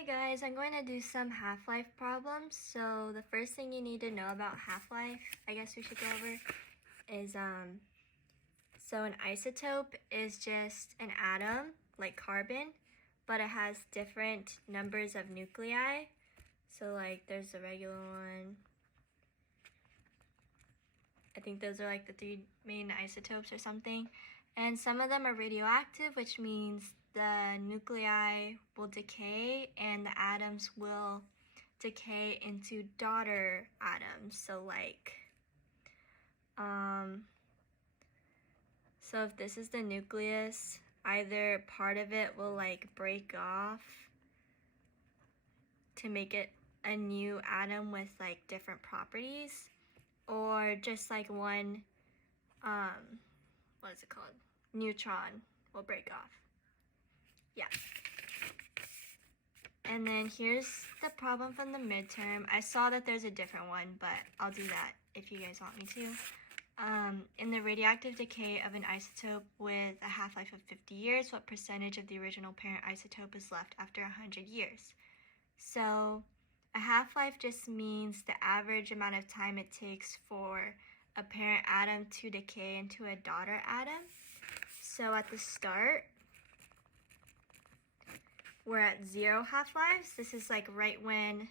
Hi guys, I'm going to do some half-life problems. So the first thing you need to know about half-life, I guess we should go over, is so an isotope is just an atom, like carbon, but it has different numbers of nuclei. So like there's the regular one. I think those are like the three main isotopes or something. And some of them are radioactive, which means the nuclei will decay and the atoms will decay into daughter atoms. So like, so if this is the nucleus, either part of it will like break off to make it a new atom with like different properties, or just like one, what is it called? Neutron will break off. Yeah. And then here's the problem from the midterm. I saw that there's a different one, but I'll do that if you guys want me to. In the radioactive decay of an isotope with a half-life of 50 years, what percentage of the original parent isotope is left after 100 years? So a half-life just means the average amount of time it takes for a parent atom to decay into a daughter atom. So at the start, we're at 0 half-lives. This is like right when,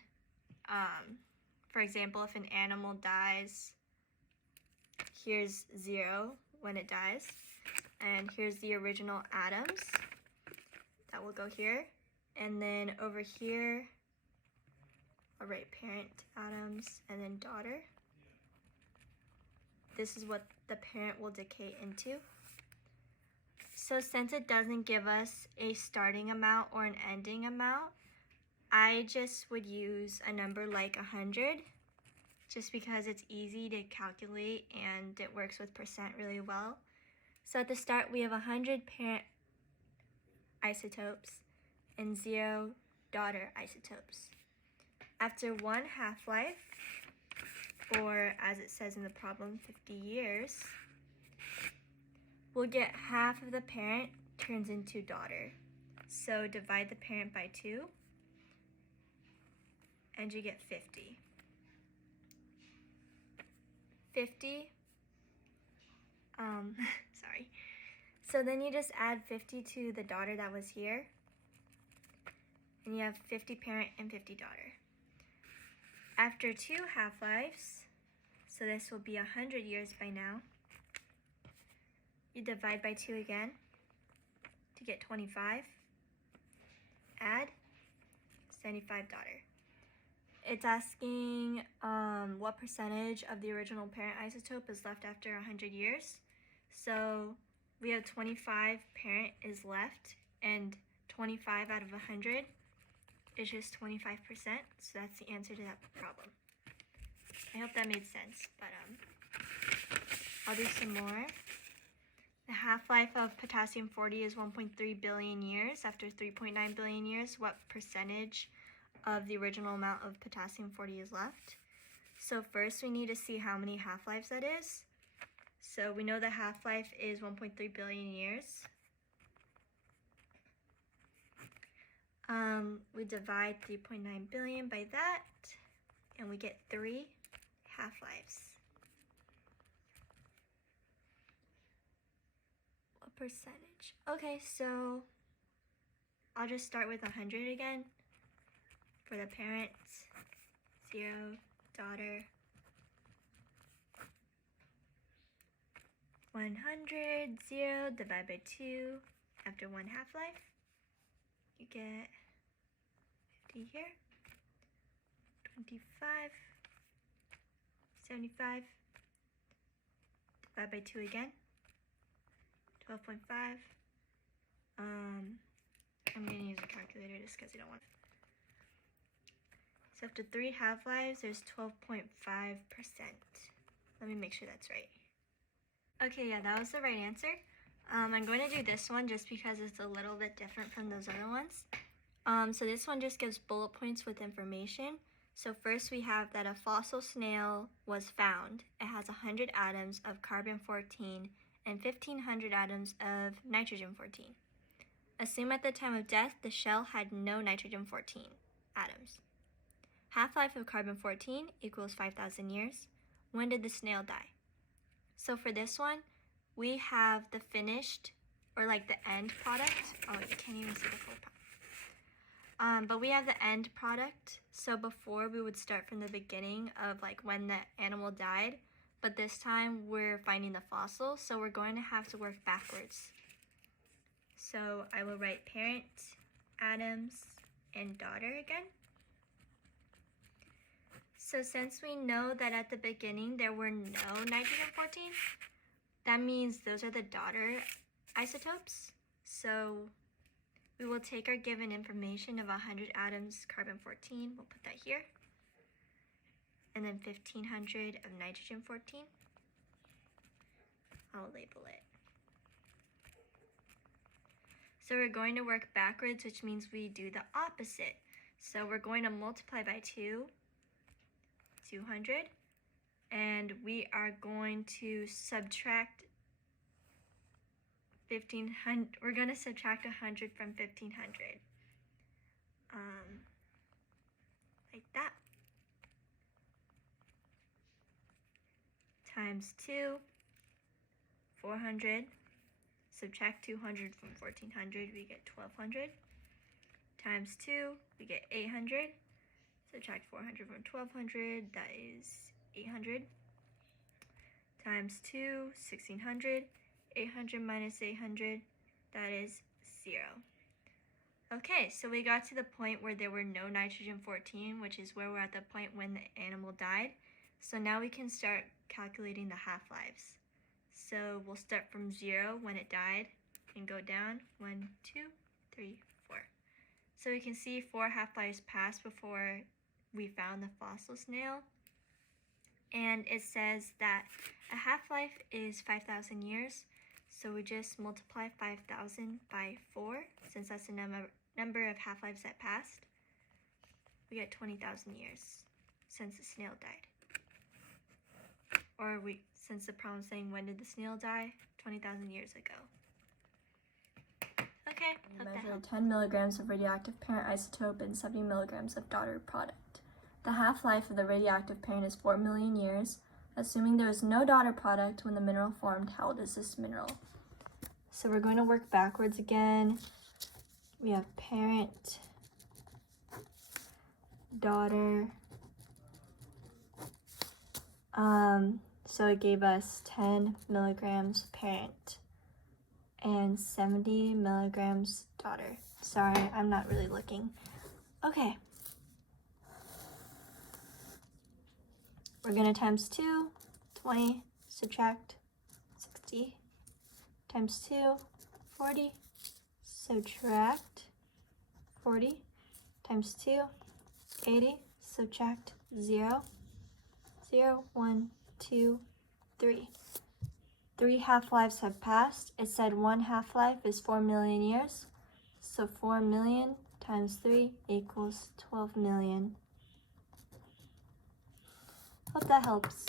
for example, if an animal dies, here's 0 when it dies. And here's the original atoms that will go here. And then over here, I'll write parent atoms and then daughter. This is what the parent will decay into. So since it doesn't give us a starting amount or an ending amount, I just would use a number like 100, just because it's easy to calculate and it works with percent really well. So at the start, we have 100 parent isotopes and 0 daughter isotopes. After 1 half-life, or as it says in the problem, 50 years, we'll get half of the parent turns into daughter. So divide the parent by 2, and you get 50. 50, sorry. So then you just add 50 to the daughter that was here, and you have 50 parent and 50 daughter. After 2 half-lives, so this will be 100 years by now, you divide by 2 again to get 25, add 75 daughter. It's asking what percentage of the original parent isotope is left after 100 years. So we have 25 parent is left, and 25 out of 100 is just 25%. So that's the answer to that problem. I hope that made sense, but I'll do some more. The half-life of potassium-40 is 1.3 billion years. After 3.9 billion years, what percentage of the original amount of potassium-40 is left? So first we need to see how many half-lives that is. So we know the half-life is 1.3 billion years. We divide 3.9 billion by that, and we get 3 half-lives. What percentage? Okay, so I'll just start with 100 again. For the parents, 0, daughter, 100, 0, divide by 2. After 1 half-life, you get 50 here, 25, 75, divide by 2 again, 12.5. I'm gonna use a calculator just because I don't want. So after 3 half-lives, there's 12.5%. Let me make sure that's right. Okay, yeah, that was the right answer. I'm going to do this one just because it's a little bit different from those other ones. So this one just gives bullet points with information. So first we have that a fossil snail was found. It has 100 atoms of carbon-14 and 1,500 atoms of nitrogen-14. Assume at the time of death the shell had no nitrogen-14 atoms. Half-life of carbon-14 equals 5,000 years. When did the snail die? So for this one, we have the finished, or like the end product. Oh, you can't even see the full product. But we have the end product. So before we would start from the beginning of like when the animal died, but this time we're finding the fossil, so we're going to have to work backwards. So I will write parent, atoms, and daughter again. So since we know that at the beginning there were no nitrogen-14, that means those are the daughter isotopes. So we will take our given information of 100 atoms carbon-14, we'll put that here, and then 1,500 of nitrogen-14. I'll label it. So we're going to work backwards, which means we do the opposite. So we're going to multiply by 200, and we are going to subtract 1,500. We're going to subtract 100 from 1,500. Like that. Times 2, 400. Subtract 200 from 1,400, we get 1,200. Times 2, we get 800. Subtract 400 from 1,200, that is 800. Times 2, 1,600. 800 minus 800, that is 0. Okay, so we got to the point where there were no nitrogen-14, which is where we're at the point when the animal died. So now we can start calculating the half-lives. So we'll start from 0 when it died and go down 1, 2, 3, 4. So we can see 4 half-lives passed before we found the fossil snail. And it says that a half-life is 5,000 years. So we just multiply 5,000 by 4, since that's the number of half-lives that passed. We get 20,000 years since the snail died. Or since the problem is saying when did the snail die? 20,000 years ago. Okay, we measured 10 milligrams of radioactive parent isotope and 70 milligrams of daughter product. The half-life of the radioactive parent is 4 million years. Assuming there is no daughter product when the mineral formed, how old is this mineral? So we're going to work backwards again. We have parent, daughter. So it gave us 10 milligrams parent and 70 milligrams daughter. Sorry, I'm not really looking. Okay. We're going to times 2, 20, subtract 60, times 2, 40, subtract 40, times 2, 80, subtract 0, 0, 1, 2, 3. 3 half-lives have passed. It said 1 half-life is 4 million years. So 4 million times 3 equals 12 million. Hope that helps.